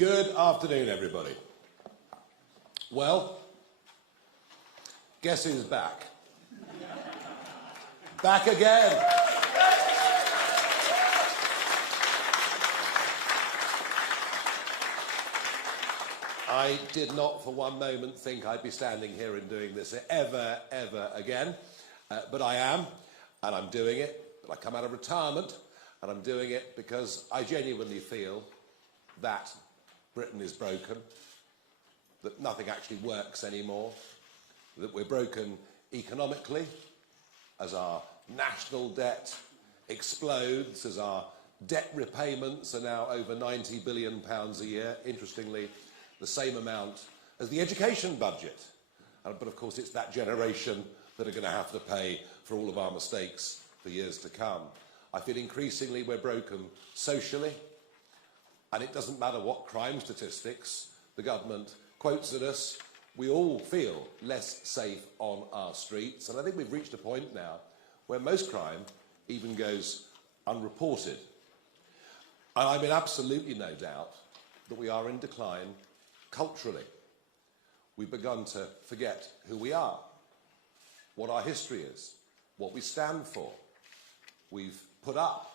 Good afternoon, everybody. Well, guess who's back? Back again. I did not for one moment think I'd be standing here and doing this ever again, but I am, and I'm doing it. But I come out of retirement, and I'm doing it because I genuinely feel that Britain is broken, that nothing actually works anymore, that we're broken economically as our national debt explodes, as our debt repayments are now over £90 billion a year, interestingly, the same amount as the education budget. But of course it's that generation that are going to have to pay for all of our mistakes for years to come. I feel increasingly we're broken socially, and it doesn't matter what crime statistics the government quotes at us, we all feel less safe on our streets. And I think we've reached a point now where most crime even goes unreported. And I'm in absolutely no doubt that we are in decline culturally. We've begun to forget who we are, what our history is, what we stand for. We've put up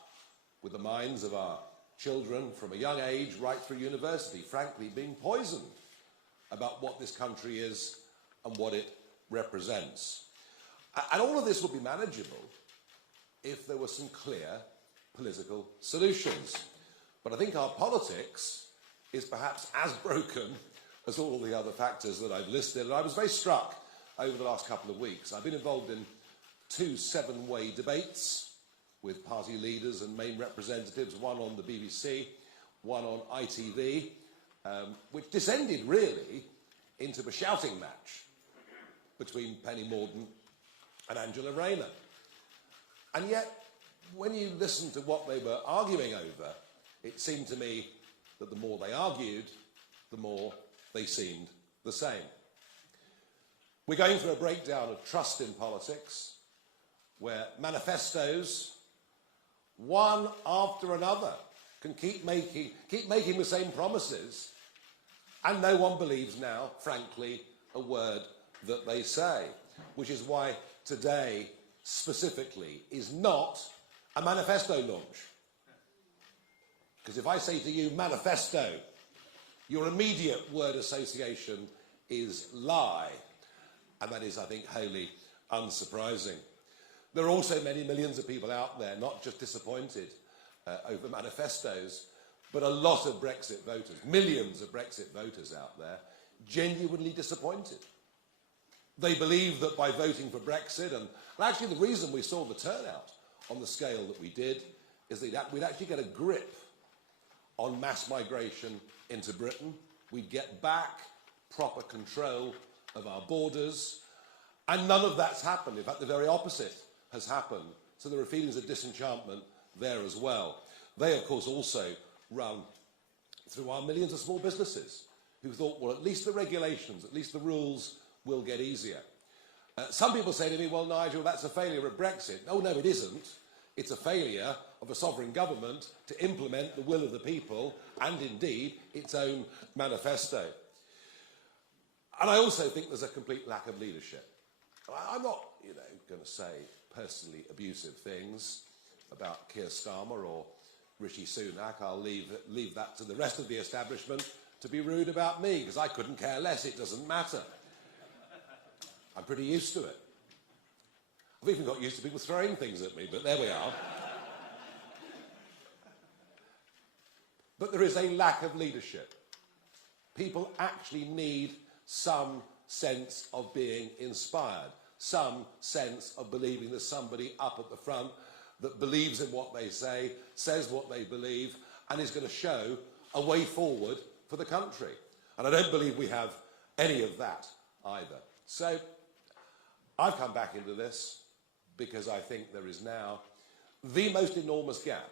with the minds of our children from a young age right through university, frankly, being poisoned about what this country is and what it represents. And all of this would be manageable if there were some clear political solutions. But I think our politics is perhaps as broken as all the other factors that I've listed. And I was very struck over the last couple of weeks. I've been involved in 2 seven-way debates with party leaders and main representatives, one on the BBC, one on ITV, which descended really into a shouting match between Penny Mordaunt and Angela Rayner. And yet, when you listen to what they were arguing over, it seemed to me that the more they argued, the more they seemed the same. We're going through a breakdown of trust in politics, where manifestos, one after another, can keep making the same promises, and no one believes now, frankly, a word that they say, which is why today, specifically, is not a manifesto launch. Because if I say to you, manifesto, your immediate word association is lie, and that is, I think, wholly unsurprising. There are also many millions of people out there, not just disappointed over manifestos, but a lot of Brexit voters, millions of Brexit voters out there, genuinely disappointed. They believe that by voting for Brexit, and actually the reason we saw the turnout on the scale that we did, is that we'd actually get a grip on mass migration into Britain. We'd get back proper control of our borders, and none of that's happened. In fact, the very opposite has happened. So there are feelings of disenchantment there as well. They, of course, also run through our millions of small businesses who thought, well, at least the regulations, at least the rules will get easier. Some people say to me, well, Nigel, that's a failure of Brexit. Oh, no, it isn't. It's a failure of a sovereign government to implement the will of the people and, indeed, its own manifesto. And I also think there's a complete lack of leadership. I'm not, going to say personally abusive things about Keir Starmer or Rishi Sunak. I'll leave that to the rest of the establishment to be rude about me, because I couldn't care less. It doesn't matter. I'm pretty used to it. I've even got used to people throwing things at me, but there we are. But there is a lack of leadership. People actually need some sense of being inspired, some sense of believing there's somebody up at the front that believes in what they say, says what they believe, and is going to show a way forward for the country. And I don't believe we have any of that either. So I've come back into this because I think there is now the most enormous gap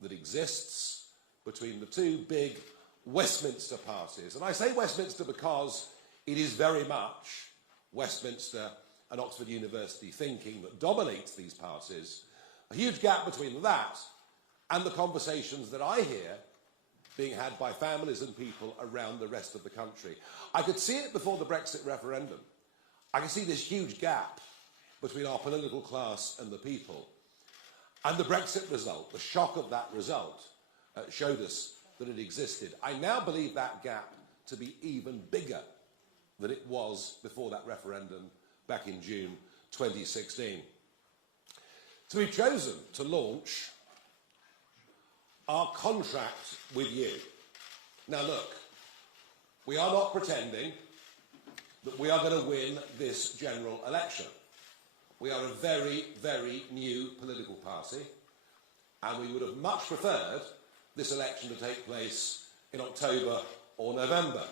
that exists between the two big Westminster parties. And I say Westminster because it is very much Westminster and Oxford University thinking that dominates these parties. A huge gap between that and the conversations that I hear being had by families and people around the rest of the country. I could see it before the Brexit referendum. I could see this huge gap between our political class and the people. And the Brexit result, the shock of that result, showed us that it existed. I now believe that gap to be even bigger than it was before that referendum back in June 2016. So we've chosen to launch our contract with you. Now look, we are not pretending that we are going to win this general election. We are a very, very new political party, and we would have much preferred this election to take place in October or November.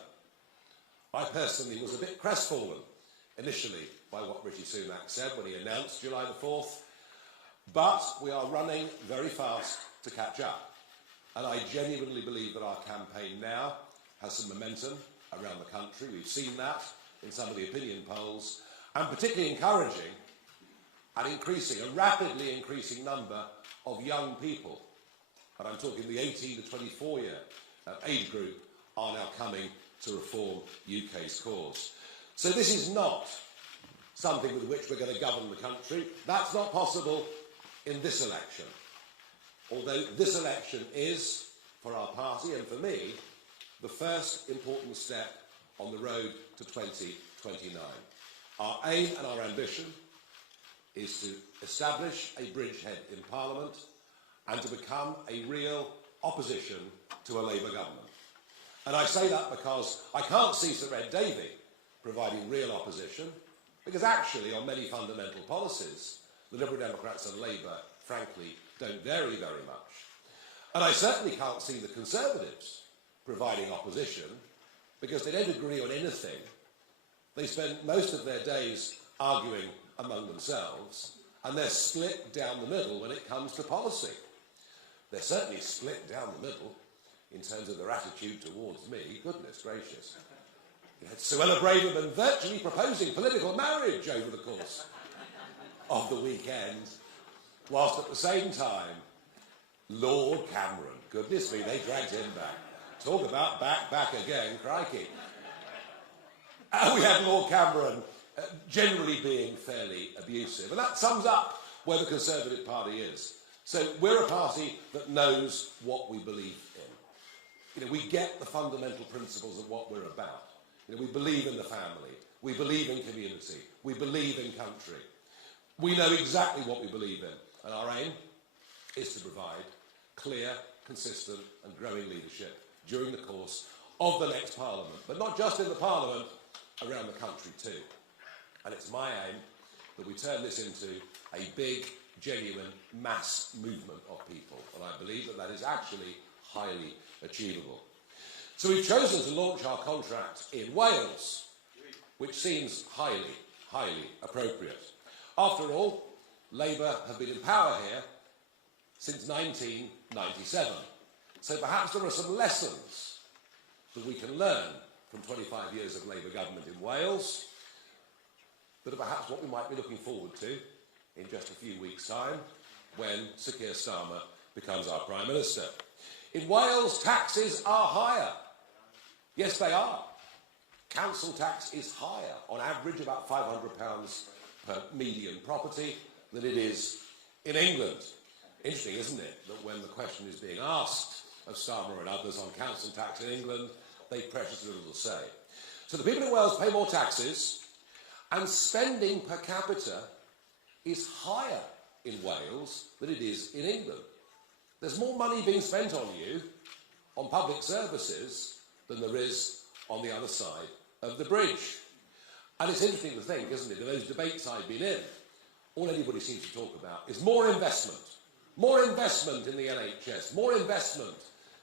I personally was a bit crestfallen initially by what Rishi Sunak said when he announced July the 4th, but we are running very fast to catch up. And I genuinely believe that our campaign now has some momentum around the country. We've seen that in some of the opinion polls, and particularly encouraging and a rapidly increasing number of young people, and I'm talking the 18 to 24 year age group, are now coming to reform UK's cause. So this is not something with which we're going to govern the country. That's not possible in this election. Although this election is, for our party and for me, the first important step on the road to 2029. Our aim and our ambition is to establish a bridgehead in Parliament and to become a real opposition to a Labour government. And I say that because I can't see Sir Ed Davey providing real opposition, because actually on many fundamental policies, the Liberal Democrats and Labour, frankly, don't vary very much. And I certainly can't see the Conservatives providing opposition, because they don't agree on anything. They spend most of their days arguing among themselves, and they're split down the middle when it comes to policy. They're certainly split down the middle in terms of their attitude towards me. Goodness gracious. You had Suella Braverman virtually proposing political marriage over the course of the weekend, whilst at the same time, Lord Cameron, goodness me, they dragged him back. Talk about back again, crikey. And we had Lord Cameron generally being fairly abusive. And that sums up where the Conservative Party is. So we're a party that knows what we believe in. We get the fundamental principles of what we're about. We believe in the family. We believe in community. We believe in country. We know exactly what we believe in. And our aim is to provide clear, consistent and growing leadership during the course of the next Parliament. But not just in the Parliament, around the country too. And it's my aim that we turn this into a big, genuine mass movement of people. And I believe that that is actually highly achievable. So we've chosen to launch our contract in Wales, which seems highly, highly appropriate. After all, Labour have been in power here since 1997. So perhaps there are some lessons that we can learn from 25 years of Labour government in Wales that are perhaps what we might be looking forward to in just a few weeks' time when Sir Keir Starmer becomes our Prime Minister. In Wales, taxes are higher. Yes, they are. Council tax is higher, on average about £500 per median property, than it is in England. Interesting, isn't it, that when the question is being asked of Starmer and others on council tax in England, they precious little to say. So the people in Wales pay more taxes, and spending per capita is higher in Wales than it is in England. There's more money being spent on you, on public services, than there is on the other side of the bridge. And it's interesting to think, isn't it, in those debates I've been in, all anybody seems to talk about is more investment in the NHS, more investment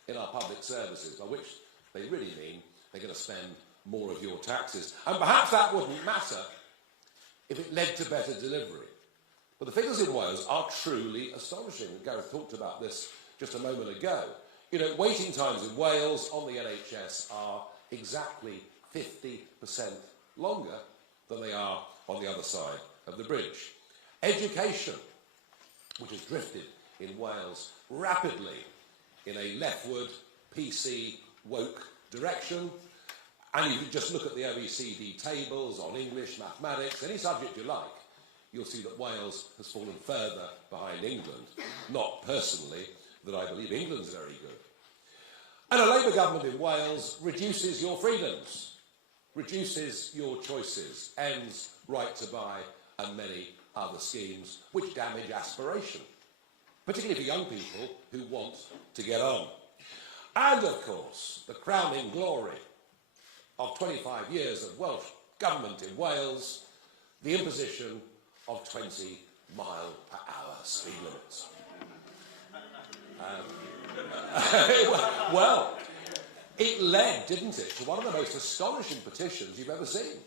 in our public services, by which they really mean they're going to spend more of your taxes. And perhaps that wouldn't matter if it led to better delivery. But the figures in Wales are truly astonishing. Gareth talked about this just a moment ago. Waiting times in Wales on the NHS are exactly 50% longer than they are on the other side of the bridge. Education, which has drifted in Wales rapidly in a leftward PC woke direction. And if you just look at the OECD tables on English, mathematics, any subject you like, you'll see that Wales has fallen further behind England. Not personally that I believe England's very good. And a Labour government in Wales reduces your freedoms, reduces your choices, ends right to buy and many other schemes which damage aspiration, particularly for young people who want to get on. And of course, the crowning glory of 25 years of Welsh government in Wales, the imposition of 20-mile-per-hour speed limits. Well, it led, didn't it, to one of the most astonishing petitions you've ever seen.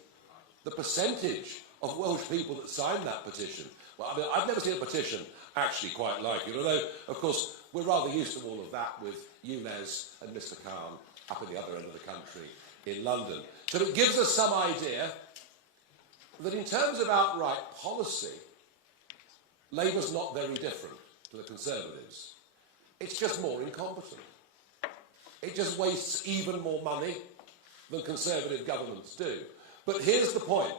The percentage of Welsh people that signed that petition. Well, I mean, I've never seen a petition actually quite like it, although, of course, we're rather used to all of that with UNES and Mr Khan up at the other end of the country in London. So it gives us some idea that in terms of outright policy, Labour's not very different to the Conservatives. It's just more incompetent. It just wastes even more money than Conservative governments do. But here's the point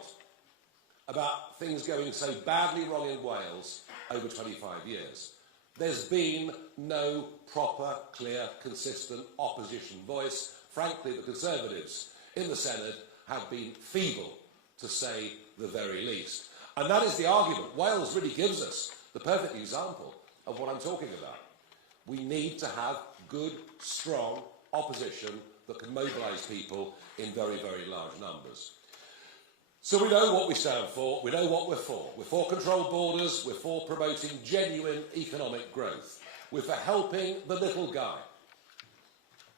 about things going so badly wrong in Wales over 25 years. There's been no proper, clear, consistent opposition voice. Frankly, the Conservatives in the Senate have been feeble, to say the very least. And that is the argument. Wales really gives us the perfect example of what I'm talking about. We need to have good, strong opposition that can mobilise people in very, very large numbers. So we know what we stand for, we know what we're for. We're for controlled borders, we're for promoting genuine economic growth. We're for helping the little guy.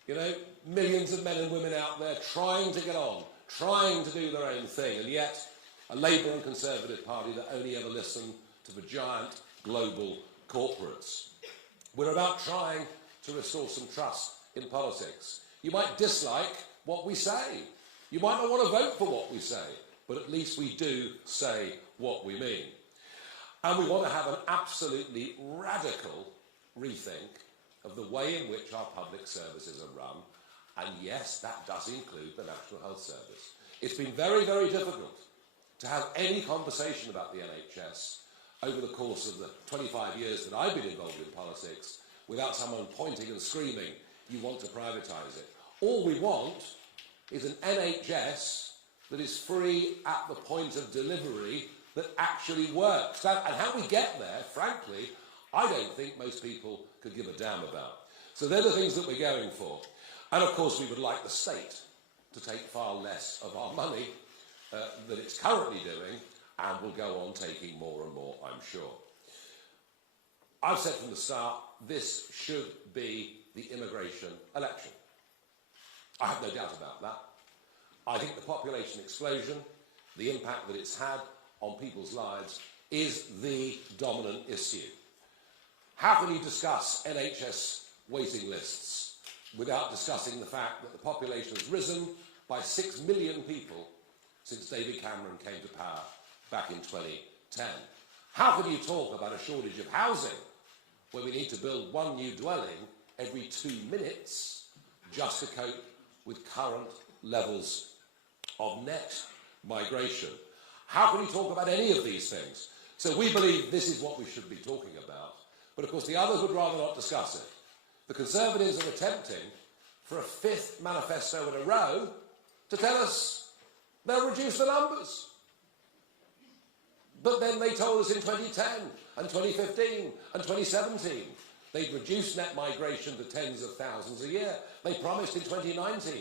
You know, millions of men and women out there trying to get on, trying to do their own thing, and yet a Labour and Conservative party that only ever listen to the giant global corporates. We're about trying to restore some trust in politics. You might dislike what we say. You might not want to vote for what we say, but at least we do say what we mean. And we want to have an absolutely radical rethink of the way in which our public services are run. And yes, that does include the National Health Service. It's been very, very difficult to have any conversation about the NHS over the course of the 25 years that I've been involved in politics without someone pointing and screaming, you want to privatise it. All we want is an NHS that is free at the point of delivery that actually works. And how we get there, frankly, I don't think most people could give a damn about. So they're the things that we're going for. And of course we would like the state to take far less of our money than it's currently doing, and will go on taking more and more, I'm sure. I've said from the start, this should be the immigration election. I have no doubt about that. I think the population explosion, the impact that it's had on people's lives, is the dominant issue. How can you discuss NHS waiting lists without discussing the fact that the population has risen by 6 million people since David Cameron came to power back in 2010? How can you talk about a shortage of housing when we need to build one new dwelling every 2 minutes just to cope with current levels of net migration? How can you talk about any of these things? So we believe this is what we should be talking about. But of course the others would rather not discuss it. The Conservatives are attempting for a 5th manifesto in a row to tell us they'll reduce the numbers. But then they told us in 2010 and 2015 and 2017 they'd reduce net migration to tens of thousands a year. They promised in 2019,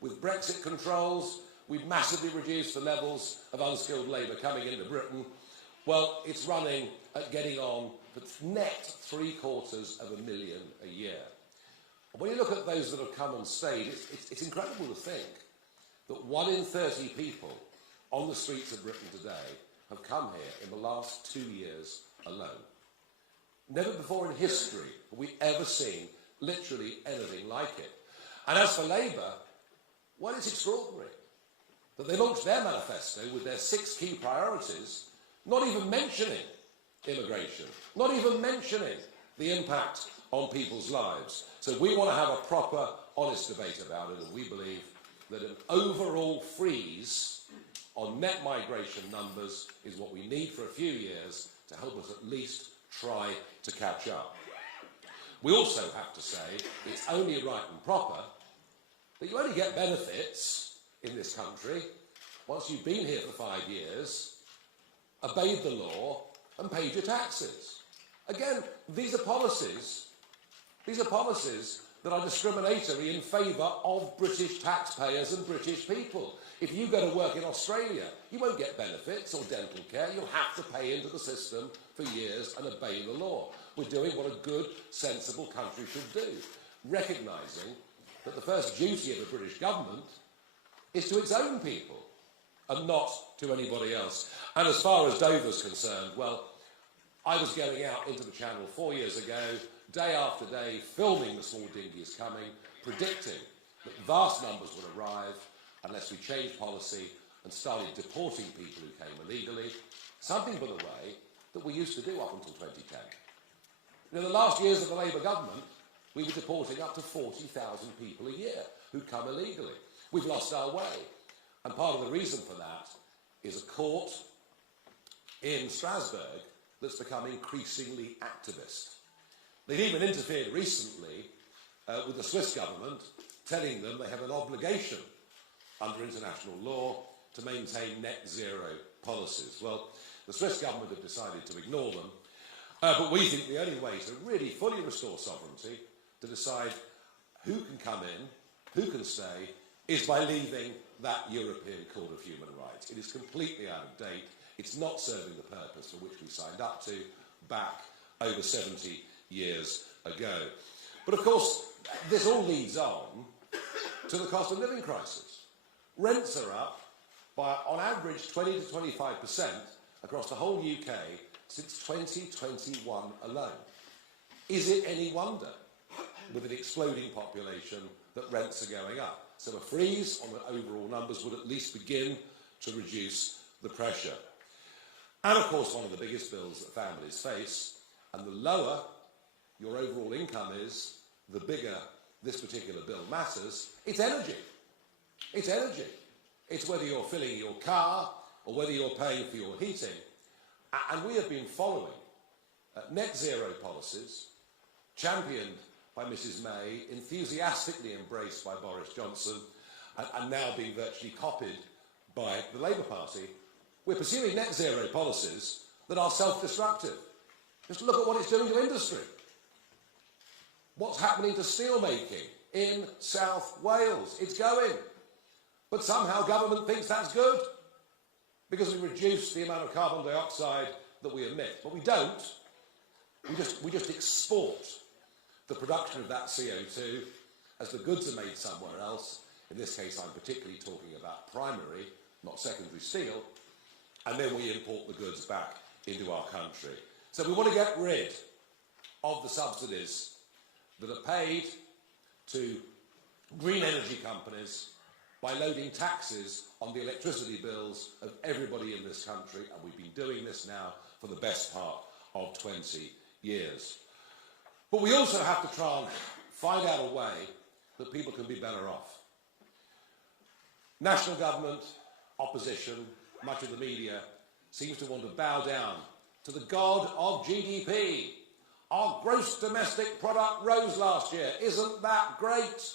with Brexit controls, we'd massively reduce the levels of unskilled labour coming into Britain. Well, it's running at getting on for net 750,000 a year. And when you look at those that have come and stayed, it's incredible to think that 1 in 30 people on the streets of Britain today have come here in the last 2 years alone. Never before in history have we ever seen literally anything like it. And as for Labour, well, it's extraordinary that they launched their manifesto with their 6 key priorities, not even mentioning immigration, not even mentioning the impact on people's lives. So we want to have a proper honest debate about it, and we believe that an overall freeze on net migration numbers is what we need for a few years to help us at least try to catch up. We also have to say it's only right and proper that you only get benefits in this country once you've been here for 5 years, obeyed the law and paid your taxes. Again, these are policies that are discriminatory in favour of British taxpayers and British people. If you go to work in Australia, you won't get benefits or dental care. You'll have to pay into the system for years and obey the law. We're doing what a good, sensible country should do, recognising that the first duty of the British government is to its own people and not to anybody else. And as far as Dover's concerned, well, I was going out into the Channel 4 years ago, day after day, filming the small dinghies coming, predicting that vast numbers would arrive unless we changed policy and started deporting people who came illegally, something, by the way, that we used to do up until 2010. In the last years of the Labour government, we were deporting up to 40,000 people a year who'd come illegally. We've lost our way. And part of the reason for that is a court in Strasbourg that's become increasingly activist. They've even interfered recently with the Swiss government, telling them they have an obligation under international law to maintain net zero policies. Well, the Swiss government have decided to ignore them, but we think the only way to really fully restore sovereignty, to decide who can come in, who can stay, is by leaving that European Court of Human Rights. It is completely out of date. It's not serving the purpose for which we signed up to back over 70 years ago. But of course, this all leads on to the cost of living crisis. Rents are up by, on average, 20 to 25% across the whole UK since 2021 alone. Is it any wonder, with an exploding population, that rents are going up? So a freeze on the overall numbers would at least begin to reduce the pressure. And of course, one of the biggest bills that families face, and the lower your overall income is, the bigger this particular bill matters, it's energy. It's energy. It's whether you're filling your car or whether you're paying for your heating. And we have been following net zero policies, championed by Mrs May, enthusiastically embraced by Boris Johnson, and now being virtually copied by the Labour Party. We're pursuing net zero policies that are self-destructive. Just look at what it's doing to industry. What's happening to steel making in South Wales? It's going. But somehow government thinks that's good because we reduce the amount of carbon dioxide that we emit. But we don't. We just export the production of that CO2 as the goods are made somewhere else. In this case, I'm particularly talking about primary, not secondary steel. And then we import the goods back into our country. So we want to get rid of the subsidies that are paid to green energy companies by loading taxes on the electricity bills of everybody in this country, and we've been doing this now for the best part of 20 years. But we also have to try and find out a way that people can be better off. National government, opposition, much of the media seems to want to bow down to the god of GDP. Our gross domestic product rose last year. Isn't that great?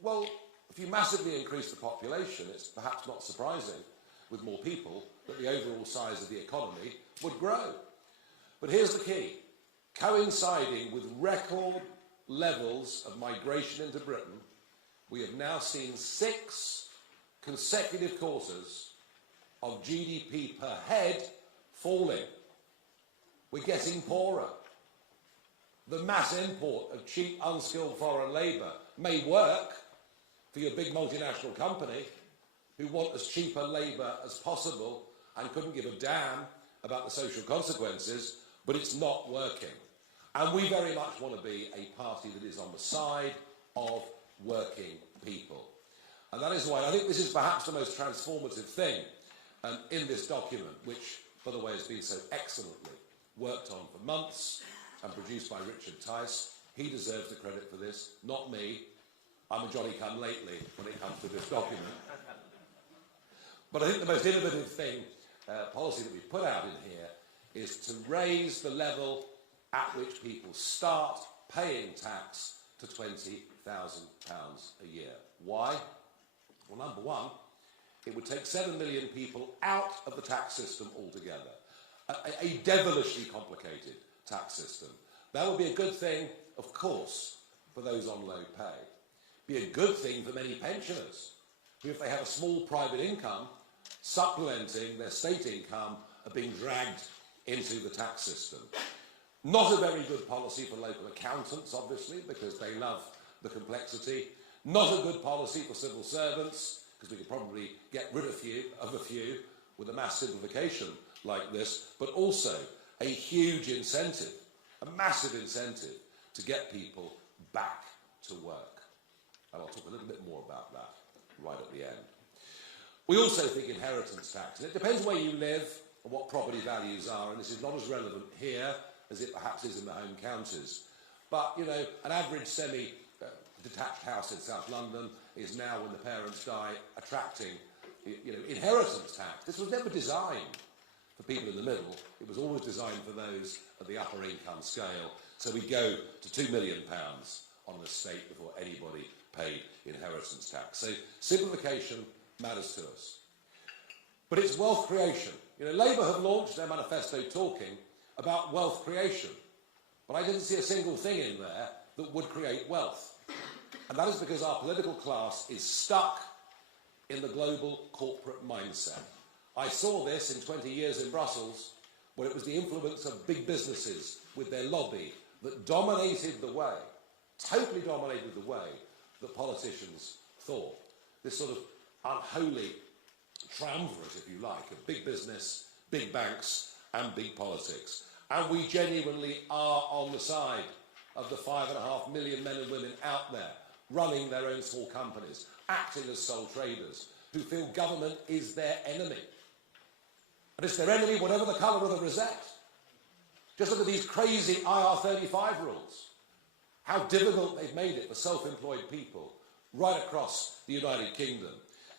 Well, if you massively increase the population, it's perhaps not surprising, with more people, that the overall size of the economy would grow. But here's the key. Coinciding with record levels of migration into Britain, we have now seen 6 consecutive quarters of GDP per head falling. We're getting poorer. The mass import of cheap, unskilled foreign labour may work for your big multinational company who want as cheap a labour as possible and couldn't give a damn about the social consequences, but it's not working. And we very much want to be a party that is on the side of working people. And that is why I think this is perhaps the most transformative thing in this document, which, by the way, has been so excellently worked on for months and produced by Richard Tice. He deserves the credit for this, not me. I'm a Johnny-come-lately when it comes to this document. But I think the most innovative thing, policy that we've put out in here, is to raise the level at which people start paying tax to £20,000 a year. Why? Well, number one, it would take 7 million people out of the tax system altogether. A devilishly complicated tax system. That would be a good thing, of course, for those on low pay. Be a good thing for many pensioners, who, if they have a small private income, supplementing their state income, are being dragged into the tax system. Not a very good policy for local accountants, obviously, because they love the complexity. Not a good policy for civil servants, because we could probably get rid of a few with a mass simplification like this, but also a huge incentive, a massive incentive to get people back to work. And I'll talk a little bit more about that right at the end. We also think inheritance tax. And it depends where you live and what property values are, and this is not as relevant here as it perhaps is in the home counties. But, you know, an average semi-detached house in South London is now, when the parents die, attracting, you know, inheritance tax. This was never designed for people in the middle. It was always designed for those at the upper income scale. So we go to £2 million on an estate before anybody paid inheritance tax. So simplification matters to us. But it's wealth creation. You know, Labour have launched their manifesto talking about wealth creation. But I didn't see a single thing in there that would create wealth. And that is because our political class is stuck in the global corporate mindset. I saw this in 20 years in Brussels, where it was the influence of big businesses with their lobby that dominated the way, totally dominated the way that politicians thought. This sort of unholy triumvirate, if you like, of big business, big banks and big politics. And we genuinely are on the side of the 5.5 million men and women out there running their own small companies, acting as sole traders, who feel government is their enemy. And it's their enemy whatever the colour of the rosette. Just look at these crazy IR35 rules. How difficult they've made it for self-employed people right across the United Kingdom.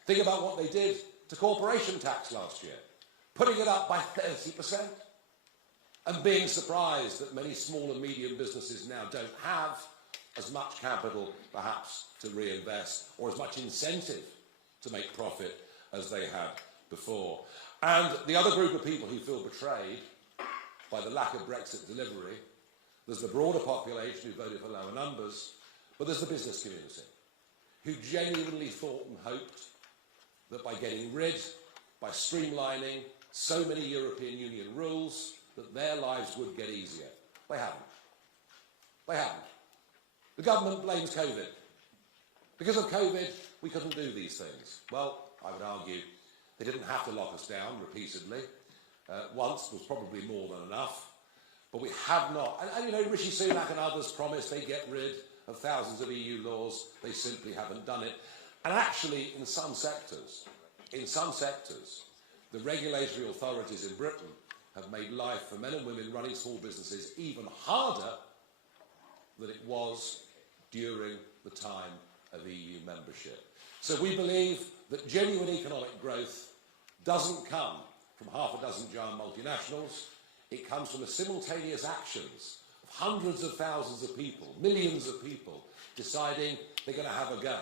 Think about what they did to corporation tax last year, putting it up by 30%, and being surprised that many small and medium businesses now don't have as much capital, perhaps, to reinvest, or as much incentive to make profit as they had before. And the other group of people who feel betrayed by the lack of Brexit delivery, there's the broader population who voted for lower numbers, but there's the business community, who genuinely thought and hoped that by getting rid, by streamlining so many European Union rules, that their lives would get easier. They haven't. They haven't. The government blames COVID. Because of COVID, we couldn't do these things. Well, I would argue they didn't have to lock us down repeatedly. Once was probably more than enough. But we have not. And you know, Rishi Sunak and others promised they'd get rid of thousands of EU laws. They simply haven't done it. And actually, in some sectors, the regulatory authorities in Britain have made life for men and women running small businesses even harder than it was during the time of EU membership. So we believe that genuine economic growth doesn't come from half a dozen giant multinationals. It comes from the simultaneous actions of hundreds of thousands of people, millions of people, deciding they're going to have a go.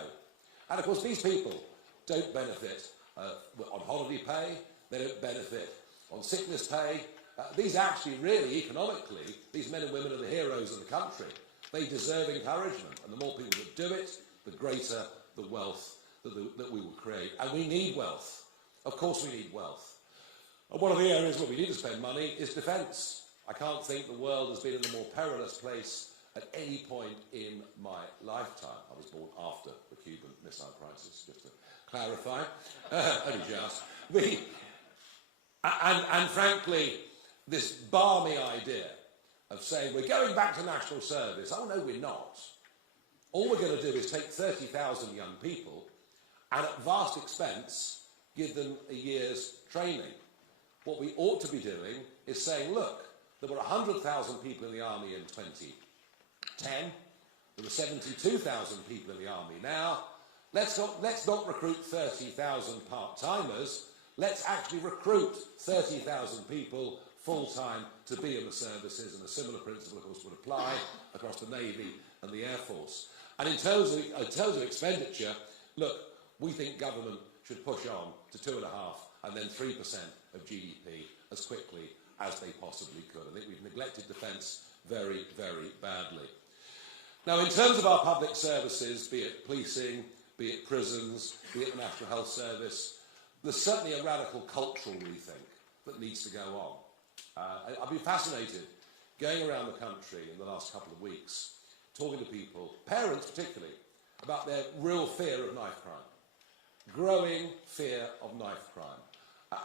And of course, these people don't benefit on holiday pay, they don't benefit on sickness pay. These actually, really, economically, these men and women are the heroes of the country. They deserve encouragement, and the more people that do it, the greater the wealth that we will create. And we need wealth. Of course we need wealth. And one of the areas where we need to spend money is defence. I can't think the world has been in a more perilous place at any point in my lifetime. I was born after the Cuban Missile Crisis, just to clarify. Only just. And frankly, this balmy idea of saying we're going back to national service. Oh, no, we're not. All we're going to do is take 30,000 young people and at vast expense give them a year's training. What we ought to be doing is saying, look, there were 100,000 people in the army in 2010. There are 72,000 people in the army now. Let's not recruit 30,000 part-timers. Let's actually recruit 30,000 people full-time to be in the services, and a similar principle, of course, would apply across the Navy and the Air Force. And in terms of expenditure, look, we think government should push on to 2.5% and then 3% of GDP as quickly as they possibly could. I think we've neglected defence very, very badly. Now, in terms of our public services, be it policing, be it prisons, be it the National Health Service, there's certainly a radical cultural rethink that needs to go on. I've been fascinated going around the country in the last couple of weeks, talking to people, parents particularly, about their real fear of knife crime, growing fear of knife crime.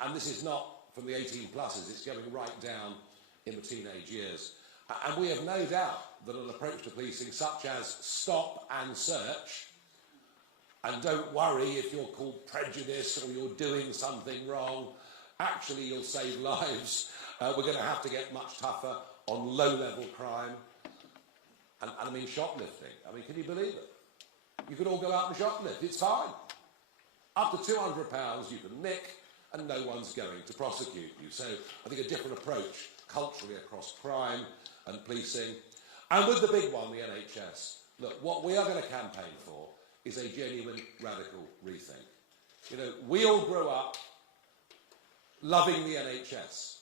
And this is not from the 18 pluses, it's going right down in the teenage years. And we have no doubt that an approach to policing such as stop and search, and don't worry if you're called prejudice or you're doing something wrong, actually you'll save lives. We're going to have to get much tougher on low-level crime. And I mean shoplifting. I mean, can you believe it? You could all go out and shoplift. It's fine. Up to £200 you can nick and no one's going to prosecute you. So I think a different approach culturally across crime and policing. And with the big one, the NHS. Look, what we are going to campaign for is a genuine radical rethink. You know, we all grew up loving the NHS,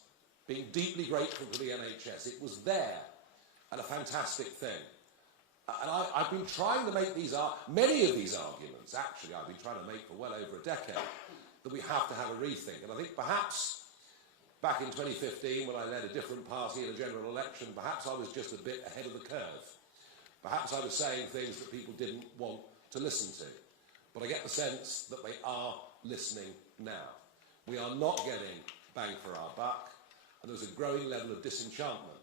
being deeply grateful to the NHS. It was there and a fantastic thing. And I've been trying to make many of these arguments, actually, I've been trying to make for well over a decade, that we have to have a rethink. And I think perhaps back in 2015, when I led a different party in a general election, perhaps I was just a bit ahead of the curve. Perhaps I was saying things that people didn't want to listen to. But I get the sense that they are listening now. We are not getting bang for our buck, and there's a growing level of disenchantment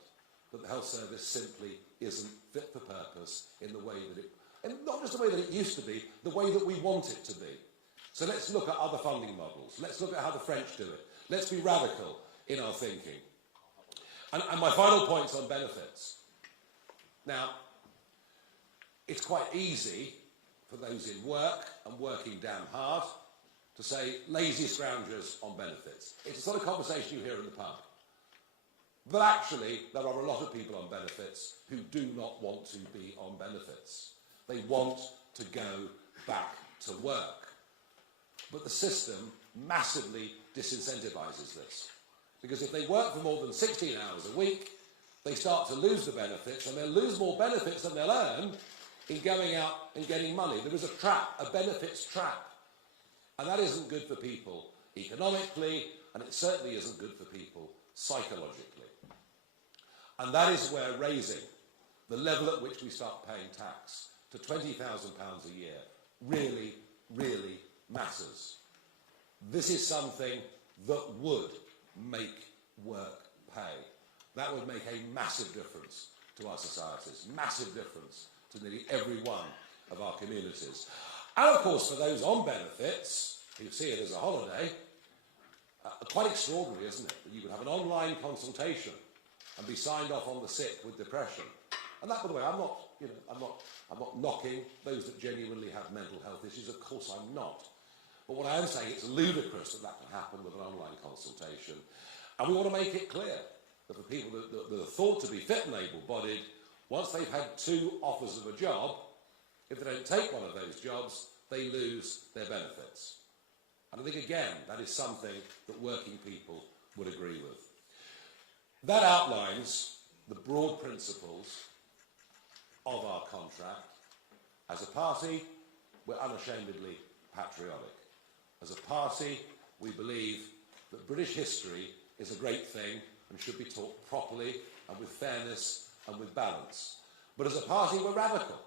that the health service simply isn't fit for purpose in the way that it, and not just the way that it used to be, the way that we want it to be. So let's look at other funding models. Let's look at how the French do it. Let's be radical in our thinking. And my final point's on benefits. Now, it's quite easy for those in work and working damn hard to say lazy scroungers on benefits. It's the sort of conversation you hear in the pub. But actually, there are a lot of people on benefits who do not want to be on benefits. They want to go back to work. But the system massively disincentivises this. Because if they work for more than 16 hours a week, they start to lose the benefits, and they'll lose more benefits than they'll earn in going out and getting money. There is a trap, a benefits trap. And that isn't good for people economically, and it certainly isn't good for people psychologically. And that is where raising the level at which we start paying tax to £20,000 a year really, really matters. This is something that would make work pay. That would make a massive difference to our societies, massive difference to nearly every one of our communities. And of course, for those on benefits, who see it as a holiday, quite extraordinary, isn't it? That you could have an online consultation and be signed off on the sick with depression. And that, by the way, I'm not knocking those that genuinely have mental health issues. Of course I'm not. But what I am saying, it's ludicrous that that can happen with an online consultation. And we want to make it clear that for people that are thought to be fit and able-bodied, once they've had 2 offers of a job, if they don't take one of those jobs, they lose their benefits. And I think, again, that is something that working people would agree with. That outlines the broad principles of our contract. As a party, we're unashamedly patriotic. As a party, we believe that British history is a great thing and should be taught properly and with fairness and with balance. But as a party, we're radical.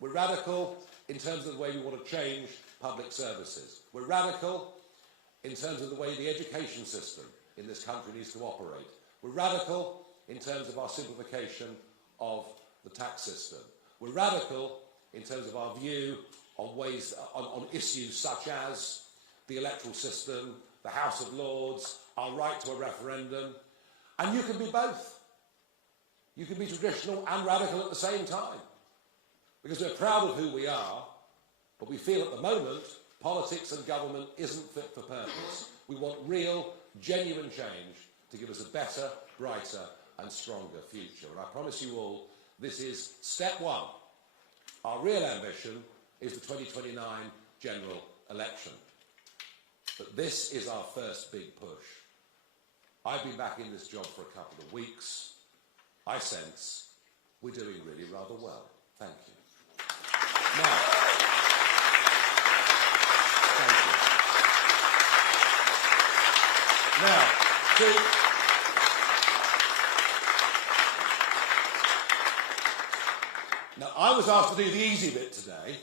We're radical in terms of the way we want to change public services. We're radical in terms of the way the education system in this country needs to operate. We're radical in terms of our simplification of the tax system. We're radical in terms of our view on issues such as the electoral system, the House of Lords, our right to a referendum. And you can be both. You can be traditional and radical at the same time. because we're proud of who we are, but we feel at the moment politics and government isn't fit for purpose. We want real, genuine change to give us a better, brighter and stronger future. And I promise you all, this is step one. Our real ambition is the 2029 general election. But this is our first big push. I've been back in this job for a couple of weeks. I sense we're doing really rather well. Thank you. Now, thank you. Now, I was asked to do the easy bit today.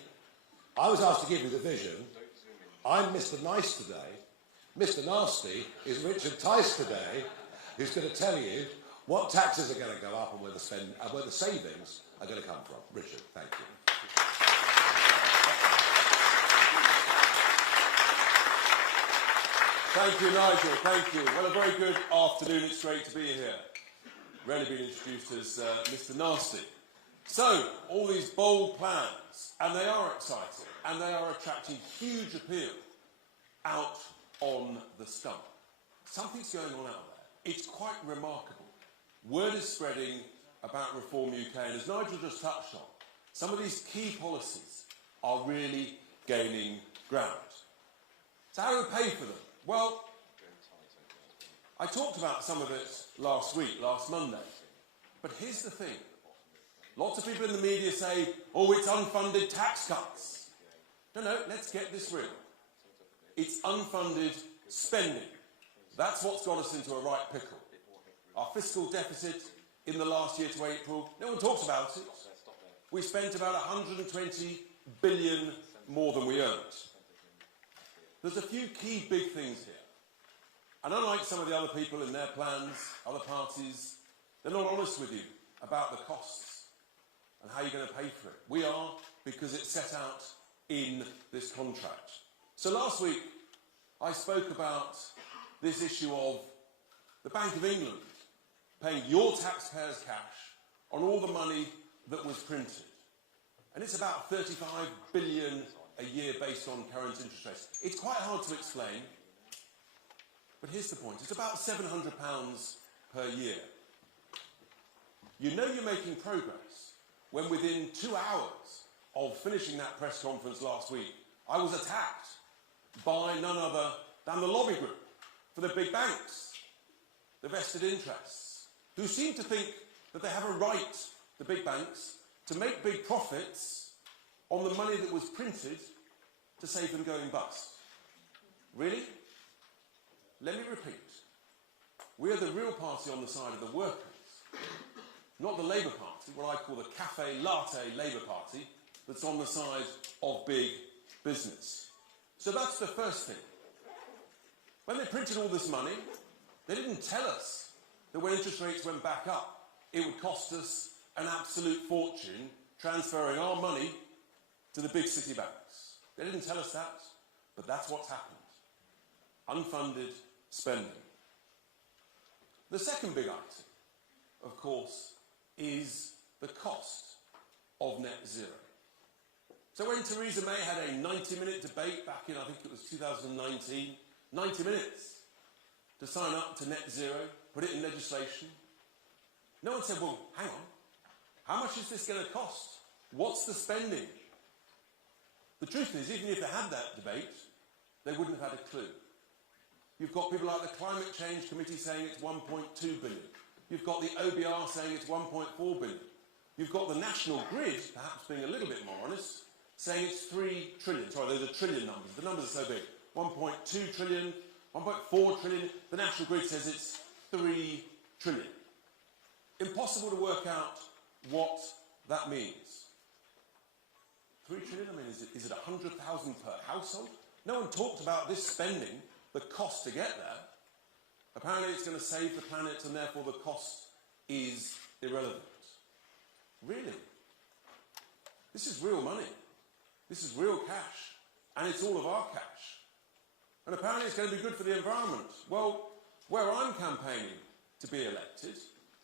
I was asked to give you the vision. I'm Mr. Nice today. Mr. Nasty is Richard Tice today, who's going to tell you what taxes are going to go up and where the savings are going to come from. Richard, thank you. Thank you, Nigel. Thank you. Well, a very good afternoon. It's great to be here. Rarely been introduced as Mr. Nasty. So, all these bold plans, and they are exciting, and they are attracting huge appeal out on the stump. Something's going on out there. It's quite remarkable. Word is spreading about Reform UK, and as Nigel just touched on, some of these key policies are really gaining ground. So how do we pay for them? Well, I talked about some of it last week, last Monday. But here's the thing. Lots of people in the media say, oh, it's unfunded tax cuts. No, let's get this real. It's unfunded spending. That's what's got us into a right pickle. Our fiscal deficit in the last year to April, no one talks about it. We spent about 120 billion more than we earned. There's a few key big things here. And unlike some of the other people in their plans, other parties, they're not honest with you about the costs and how you're going to pay for it. We are, because it's set out in this contract. So last week, I spoke about this issue of the Bank of England paying your taxpayers' cash on all the money that was printed. And it's about 35 billion a year based on current interest rates. It's quite hard to explain, but here's the point. It's about £700 per year. You know you're making progress when within 2 hours of finishing that press conference last week, I was attacked by none other than the lobby group for the big banks, the vested interests, who seem to think that they have a right, the big banks, to make big profits on the money that was printed to save them going bust. Really? Let me repeat. We are the real party on the side of the workers, not the Labour Party, what I call the cafe latte Labour Party, that's on the side of big business. So that's the first thing. When they printed all this money, they didn't tell us that when interest rates went back up, it would cost us an absolute fortune transferring our money to the big city banks. They didn't tell us that, but that's what's happened. Unfunded spending. The second big item, of course, is the cost of net zero. So when Theresa May had a 90-minute debate back in, I think it was 2019, 90 minutes to sign up to net zero, put it in legislation, no one said, well, hang on, how much is this going to cost? What's the spending? The truth is, even if they had that debate, they wouldn't have had a clue. You've got people like the Climate Change Committee saying it's 1.2 billion. You've got the OBR saying it's 1.4 billion. You've got the National Grid, perhaps being a little bit more honest, saying it's 3 trillion. Sorry, those are trillion numbers. The numbers are so big. 1.2 trillion, 1.4 trillion. The National Grid says it's 3 trillion. Impossible to work out what that means. 3 trillion? I mean, is it 100,000 per household? No one talked about this spending, the cost to get there. Apparently it's going to save the planet and therefore the cost is irrelevant. Really? This is real money. This is real cash. And it's all of our cash. And apparently it's going to be good for the environment. Well, where I'm campaigning to be elected,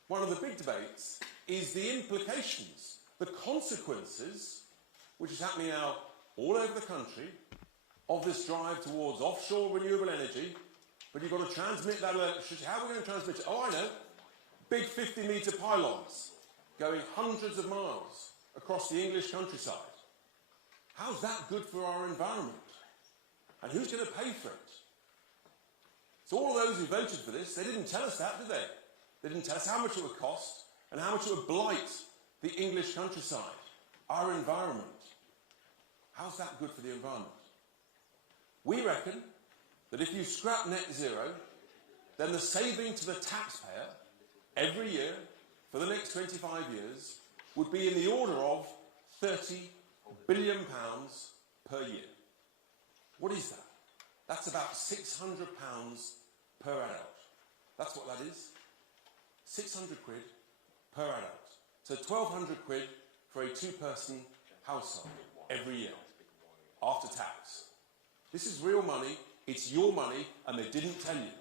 one of the big debates is the implications, the consequences which is happening now all over the country, of this drive towards offshore renewable energy, but you've got to transmit that electricity. How are we going to transmit it? Oh, I know. Big 50-metre pylons going hundreds of miles across the English countryside. How's that good for our environment? And who's going to pay for it? So all of those who voted for this, they didn't tell us that, did they? They didn't tell us how much it would cost and how much it would blight the English countryside, our environment. How's that good for the environment? We reckon that if you scrap net zero, then the saving to the taxpayer every year for the next 25 years would be in the order of £30 billion per year. What is that? That's about £600 per adult. That's what that is. 600 quid per adult. So 1,200 quid for a two-person household every year, after tax. This is real money, it's your money, and they didn't tell you.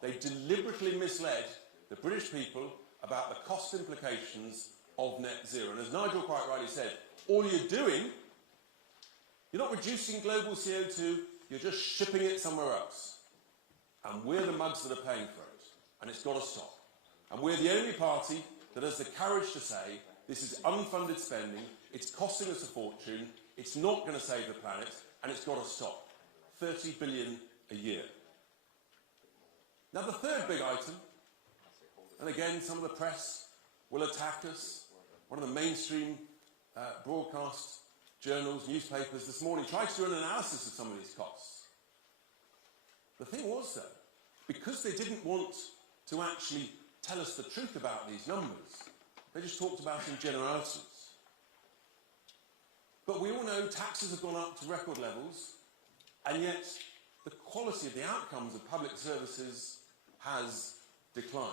They deliberately misled the British people about the cost implications of net zero. And as Nigel quite rightly said, all you're doing, you're not reducing global CO2, you're just shipping it somewhere else. And we're the mugs that are paying for it. And it's got to stop. And we're the only party that has the courage to say, this is unfunded spending, it's costing us a fortune, it's not going to save the planet, and it's got to stop. 30 billion a year. Now the third big item, and again some of the press will attack us, one of the mainstream broadcast journals, newspapers this morning tried to do an analysis of some of these costs. The thing was though, because they didn't want to actually tell us the truth about these numbers, they just talked about in generalities. But we all know taxes have gone up to record levels, and yet the quality of the outcomes of public services has declined.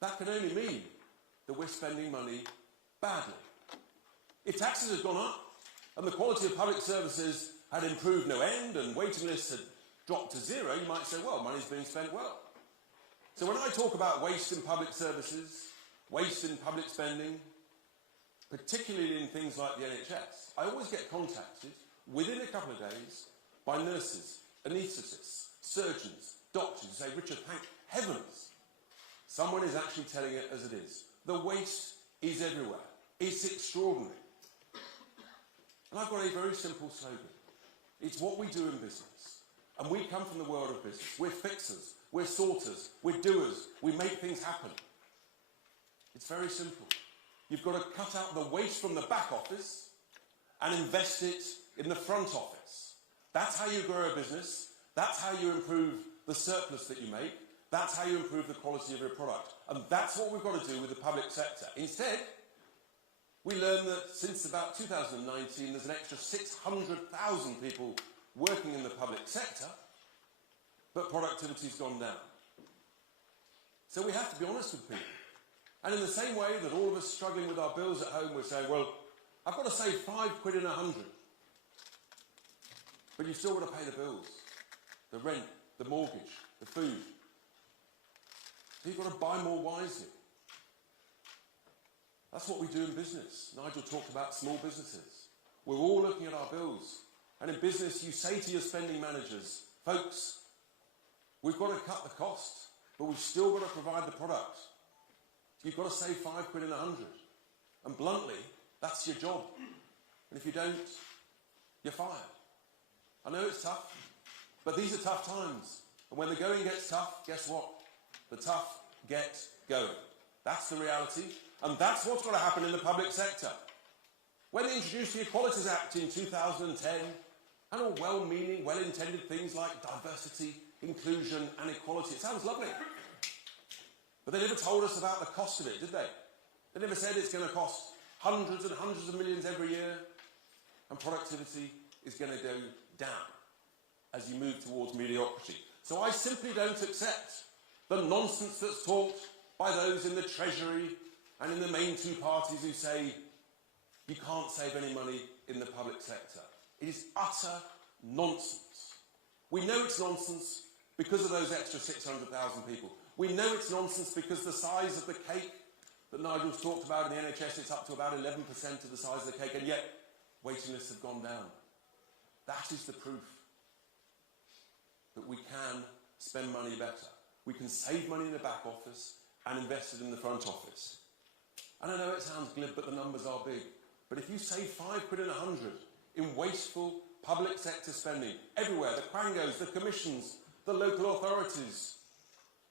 That can only mean that we're spending money badly. If taxes had gone up and the quality of public services had improved no end and waiting lists had dropped to zero, you might say, well, money's being spent well. So when I talk about waste in public services, waste in public spending, particularly in things like the NHS, I always get contacted within a couple of days by nurses, anaesthetists, surgeons, doctors who say, Richard, thank heavens, someone is actually telling it as it is. The waste is everywhere. It's extraordinary. And I've got a very simple slogan. It's what we do in business. And we come from the world of business. We're fixers, we're sorters, we're doers, we make things happen. It's very simple. You've got to cut out the waste from the back office and invest it in the front office. That's how you grow a business. That's how you improve the surplus that you make. That's how you improve the quality of your product. And that's what we've got to do with the public sector. Instead, we learn that since about 2019, there's an extra 600,000 people working in the public sector, but productivity's gone down. So we have to be honest with people. And in the same way that all of us struggling with our bills at home, we're saying, well, I've got to save 5 quid in 100. But you've still got to pay the bills, the rent, the mortgage, the food. So you've got to buy more wisely. That's what we do in business. Nigel talked about small businesses. We're all looking at our bills. And in business, you say to your spending managers, folks, we've got to cut the cost, but we've still got to provide the product. So you've got to save 5 quid in 100. And bluntly, that's your job. And if you don't, you're fired. I know it's tough, but these are tough times. And when the going gets tough, guess what? The tough get going. That's the reality. And that's what's got to happen in the public sector. When they introduced the Equalities Act in 2010, and all well-meaning, well-intended things like diversity, inclusion and equality, it sounds lovely. But they never told us about the cost of it, did they? They never said it's going to cost hundreds and hundreds of millions every year, and productivity is going to go down as you move towards mediocrity. So I simply don't accept the nonsense that's talked by those in the Treasury and in the main two parties who say you can't save any money in the public sector. It is utter nonsense. We know it's nonsense because of those extra 600,000 people. We know it's nonsense because the size of the cake that Nigel's talked about in the NHS, it's up to about 11% of the size of the cake, and yet waiting lists have gone down. That is the proof that we can spend money better. We can save money in the back office and invest it in the front office. And I know it sounds glib, but the numbers are big. But if you save 5 quid in 100 in wasteful public sector spending, everywhere, the quangos, the commissions, the local authorities,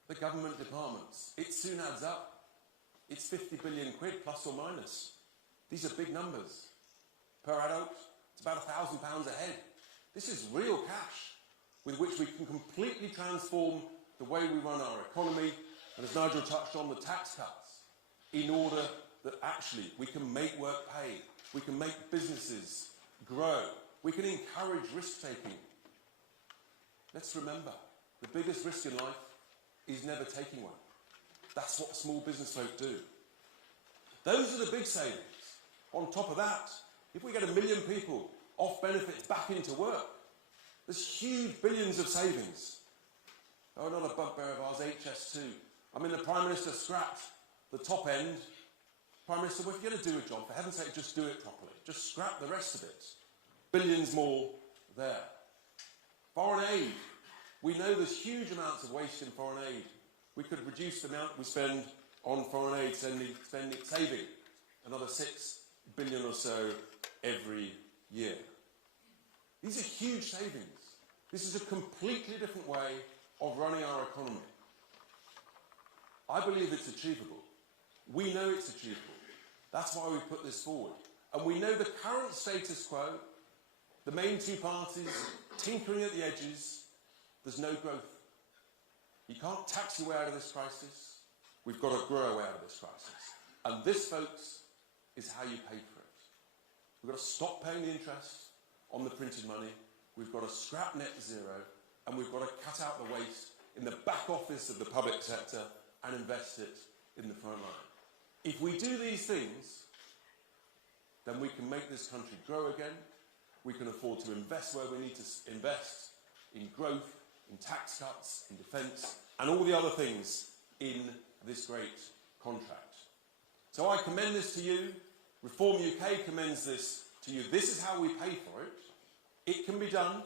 the government departments, it soon adds up. It's 50 billion quid, plus or minus. These are big numbers. Per adult, it's about £1,000 a head. This is real cash with which we can completely transform the way we run our economy, and as Nigel touched on, the tax cuts, in order that actually we can make work pay, we can make businesses grow, we can encourage risk-taking. Let's remember, the biggest risk in life is never taking one. That's what small business folk do. Those are the big savings. On top of that, if we get 1 million people off benefits back into work, there's huge billions of savings. Oh, not a bugbear of ours, HS2. I mean, the Prime Minister scrapped the top end. Prime Minister, well, if you're going to do a job, for heaven's sake, just do it properly. Just scrap the rest of it. Billions more there. Foreign aid. We know there's huge amounts of waste in foreign aid. We could reduce the amount we spend on foreign aid, saving another 6 billion or so every year. These are huge savings. This is a completely different way of running our economy. I believe it's achievable. We know it's achievable. That's why we put this forward. And we know the current status quo, the main two parties tinkering at the edges, there's no growth. You can't tax your way out of this crisis. We've got to grow our way out of this crisis. And this, folks, is how you pay for it. We've got to stop paying the interest on the printed money. We've got to scrap net zero. And we've got to cut out the waste in the back office of the public sector and invest it in the front line. If we do these things, then we can make this country grow again. We can afford to invest where we need to invest in growth, in tax cuts, in defence, and all the other things in this great contract. So I commend this to you. Reform UK commends this to you. This is how we pay for it. It can be done.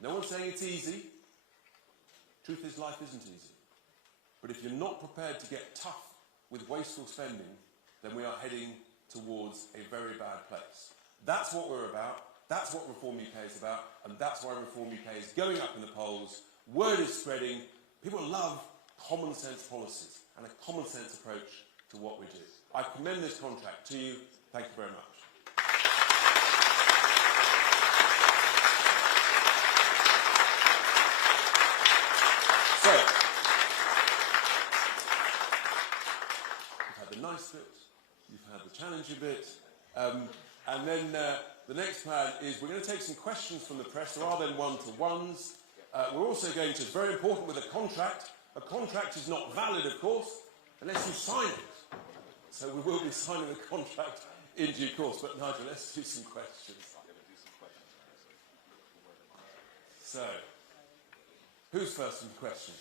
No one's saying it's easy. Truth is, life isn't easy. But if you're not prepared to get tough with wasteful spending, then we are heading towards a very bad place. That's what we're about. That's what Reform UK is about. And that's why Reform UK is going up in the polls. Word is spreading. People love common sense policies and a common sense approach to what we do. I commend this contract to you. Thank you very much. So, you've had the nice bit, you've had the challenging bit, and then the next plan is we're going to take some questions from the press. There are then one-to-ones. We're also going to, it's very important with a contract is not valid, of course, unless you sign it. So we will be signing the contract in due course. But Nigel, let's do some questions. So, who's first in the question?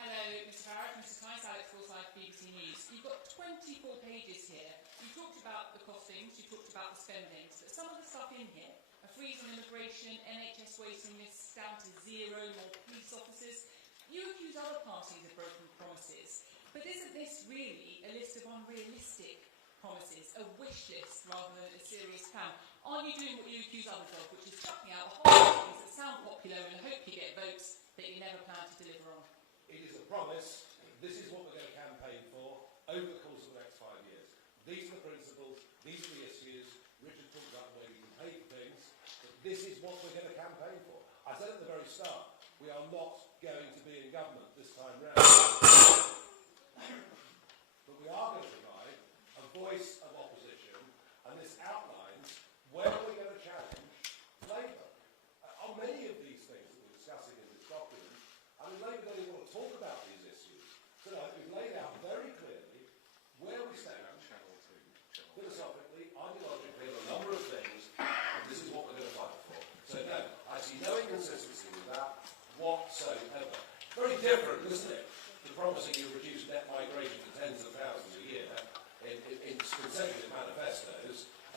Hello, Mr. Farage, Mr. Tice, Alex Forsyth, BBC News. You've got 24 pages here. You talked about the costings, you talked about the spendings, but some of the stuff in here, a freeze on immigration, NHS waiting lists down to 0, more police officers. You accuse other parties of broken promises, but isn't this really a list of unrealistic promises, a wish list rather than a serious plan? Are you doing what you accuse others of, which is chucking out a whole lot of things that sound popular and hope you get votes that you never plan to deliver on? It is a promise. This is what we're going to campaign for over the course of the next 5 years. These are the principles, these are the issues. Richard talked about the way we can pay for things, but this is what we're going to campaign for. I said at the very start, we are not going to be in government this time round. But we are going to provide a voice of opposition, and this outlines where we're going to challenge Labour. On many of these things that we're discussing in this document, I mean, Labour don't even want to talk about these issues. So we've laid